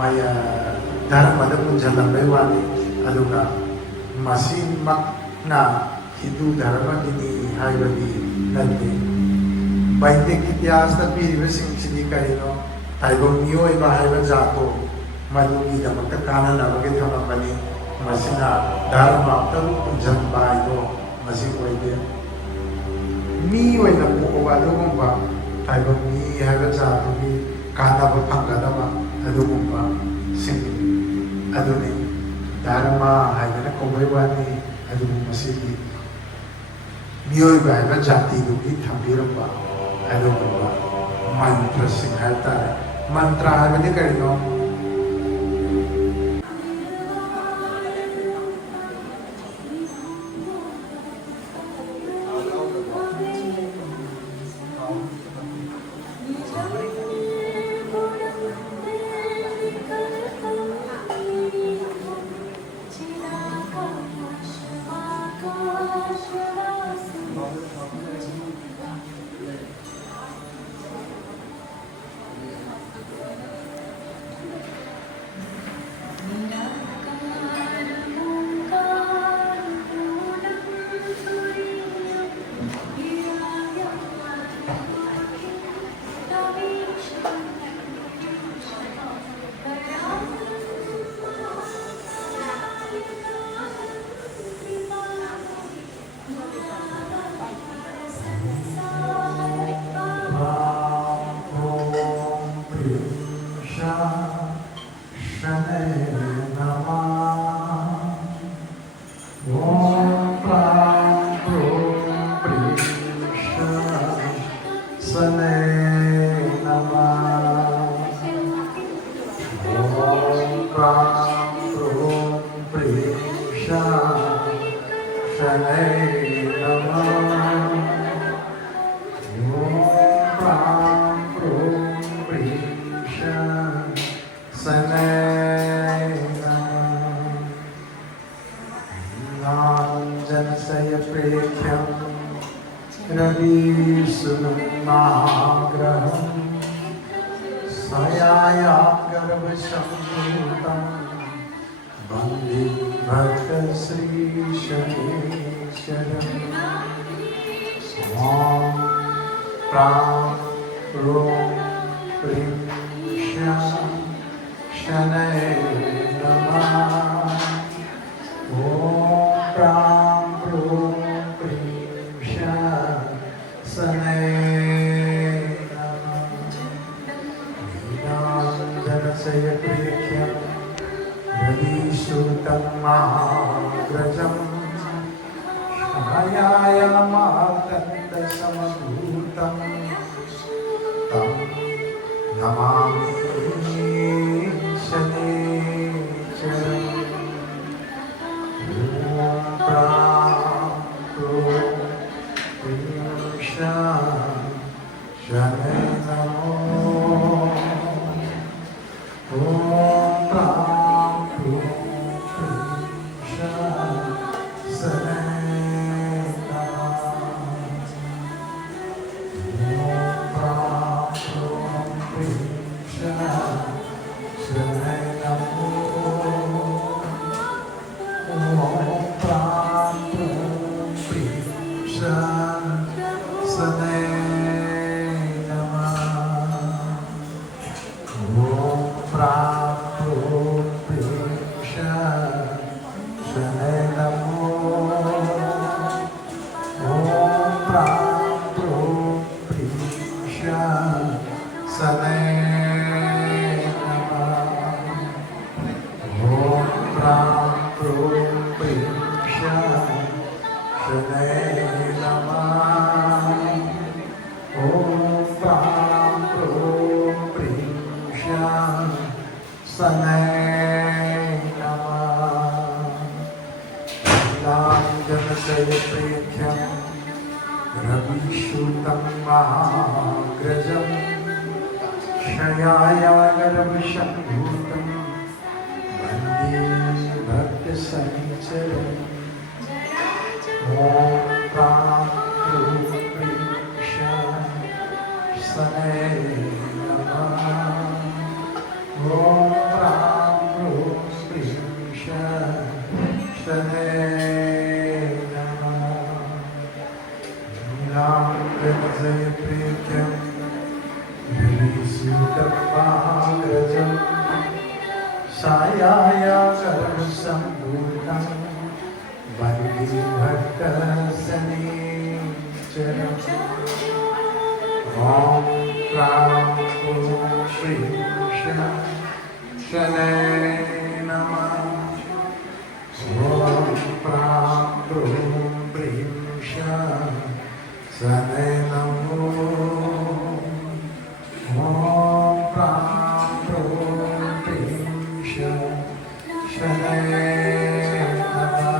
maya dharmada punjalambai wani aduga masimak na Hindu dharma gini haibadi nante Vaidik ityas na piribasing sini karino taibong niyoy bahayban zato madungi na magkakanan na magkakanan masina dharma taru punjamba ito masikoy din miyoy na bukuwa doon ba taibong ni hayban zato ni kana ba panggadama adun ba sing adun ni dharma hayban na kumaywani adun masigi miyoy bahayban jati doon ithambiram ba adugumba mantra sing haytare mantra habadi karino Om सूतपाग्रजं सायाया सर्वसम्भूतं वन्दे भक्तशनीचरम् ॐ प्रां श्रीं शनैः नमः ॐ प्रां प्रीं शनैः नमो ॐ प्रां प्रीं शनैः नमः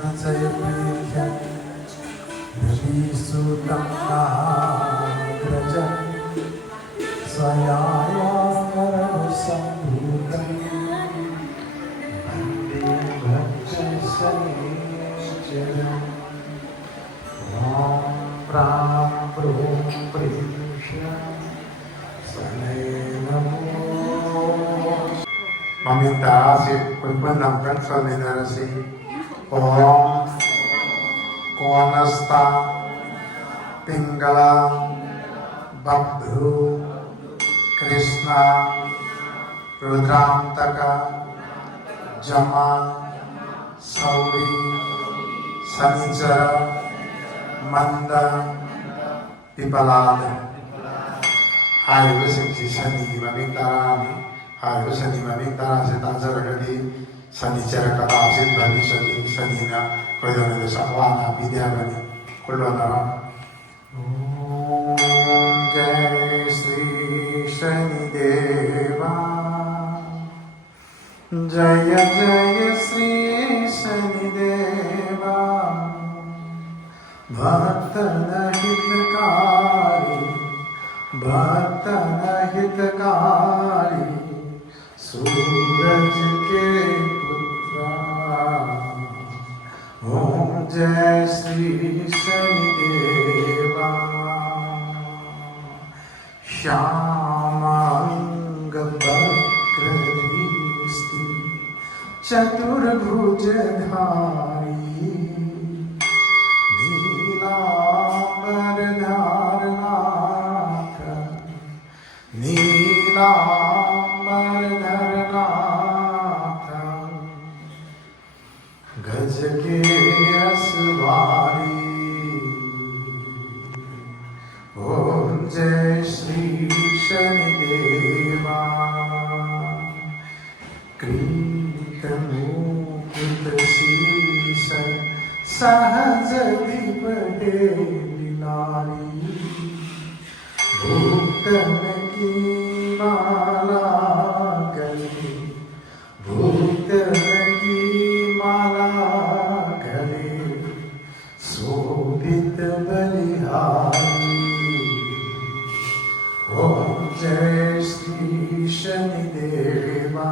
नीलाञ्जनशयपीठं रविसुतं महाग्रजं स्वयायावरसम्भूतं वन्दे भक्तशनीचरम् ॐ प्रां प्रीं शनैः नमो. Meminta si menangkan solidarasi Om Konasta Pinggala Babdhu Krishna Rudramtaka Jama Sauri Sanichara Manda Pipalada Hayo Siksi Sani Mamiktarani Hayo Sani Mamiktarani Tanzaragadi Sanichara Katasit Bani Sani Sanina Kodana Sakwana Vidyavani Kulvanara Om Jai Sri Shani Deva Jaya Jaya Sri Shani Deva Bhaktana Hitakari Bhaktana Hitakari Suraj ke putra Om Jai Sri Shani Deva Shyamanga Bhakra Dristi Chaturbhujadhari Neelambaradharanatha Neelambaradharanatha Gajake Asvari Om Jai Shri Shani Deva Krita-mukta-sisa Sahajadipade Vinari Bhukta-ki mala gali Bhukta-ki mala gali Sobhita-balihari Om Jai Shri Shani Deva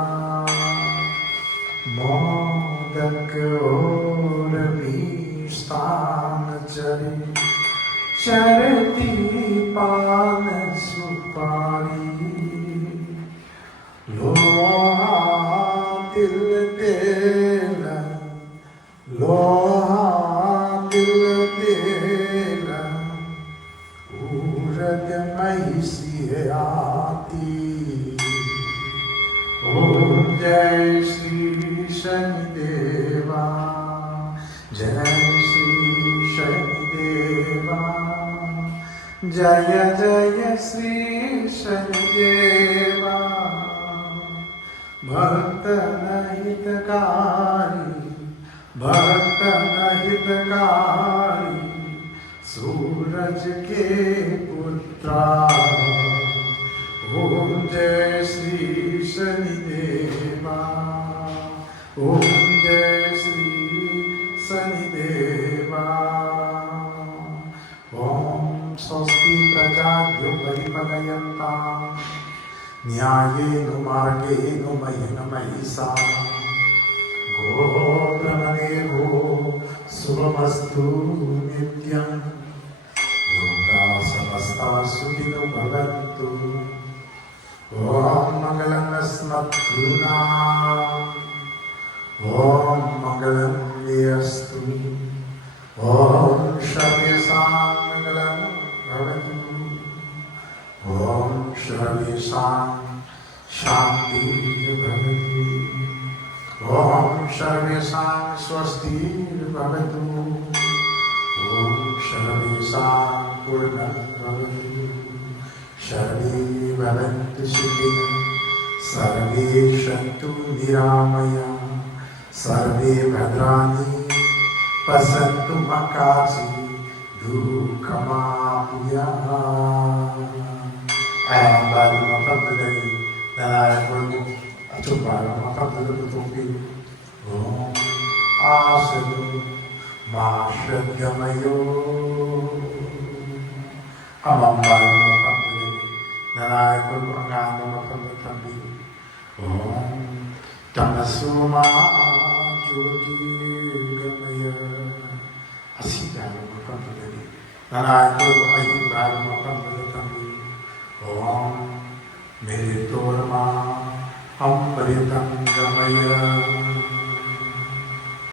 Modak aur Vishtan Chari Charati Pan Supari Loha Til Tela Loha Til Tela Urad Maisi Aati Om Jai Shri Shani Deva Jai Shri Shani Deva Jaya Jaya Shri Shani Deva Bhaktana Hitakari Bhaktana Hitakari Suraj ke putra Om Jai Shri Shani Deva Om Jai Shri Shani Deva Om Swasti Prajabhyo Paripalayantam Nyayeno Margeno Mayena Mahisa Gobrahmanevo Suvamastu Nityam Loka Samasta Sukhino Bhavantu Om Mangalam Asmat Gurunam Om Mangalam Yastu Om Shabhyasam Mangalam सर्वेषां शान्तिर्भवतु। ॐ सर्वेषां स्वस्तिर्भवतु। ॐ सर्वेषां पूर्णं सर्वे भवन्तु सुखिनः सर्वे सन्तु निरामया सर्वे भद्राणि पश्यन्तु मा कश्चित् दुःखमाप्नुयात्। Ayang baru mapagdadali na naipon mo at yung para mapagdadali Om Asado Masyadgamayo. Amang baru mapagdadali na naipon mo ang ano mapagdadali Om Tamasuma Jyotirgamaya. Asidaro mapagdadali na naipon mo ayun baru mapagdadali Om Meritorma Amritam Gamaya.